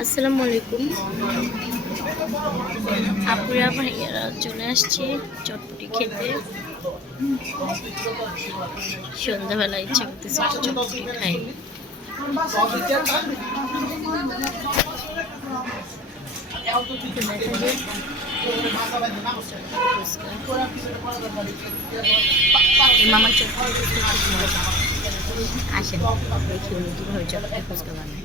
আসসালামু আলাইকুম আপুরা ভাইয়ারা চলে আসছে চটপটি খেতে। সন্ধ্যাবেলা ইচ্ছা করতেছে একটু চটপটি খাই। মামার চটপটি আসেন দেখি উনি কীভাবে চটপটি ফুচকা বানায়।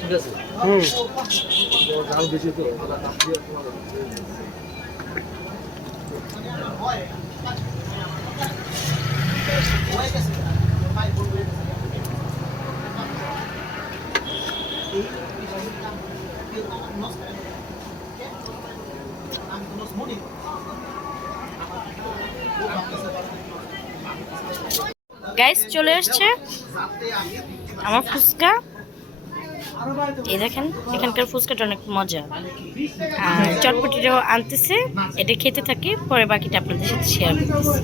ঠিক আছে ঝাল বেশি তো গাইস চলে আসছে আমার ফুচকা। এই দেখেন এখানকার ফুচকাটা অনেক মজা, আর চটপটিটাও আনতেছে। এটা খেতে থাকি, পরে বাকিটা আপনাদের সাথে শেয়ার করতেছি।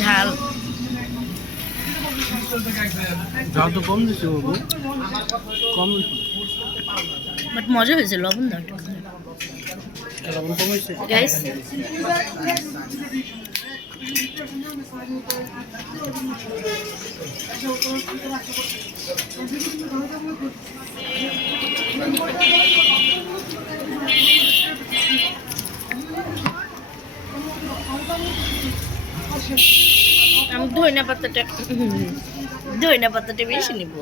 ঝাল ঝাল তো কম দিচ্ছে বাবু, কম দিচ্ছে, বাট মজা হয়েছে। লবণ দাও একটু। লবণ কম হয়েছে গাইস আমি ধনিয়া পাতাটা বেশি নিব।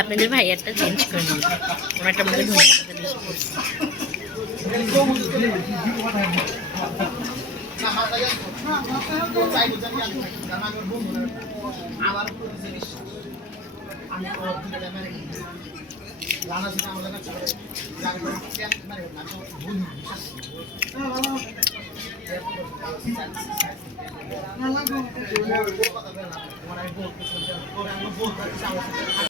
আপনাদের ভাইয়ারটা চেঞ্জ করে নিন, ওনারটা মধ্যে ধনিয়া পাতা বেশি পড়ছে।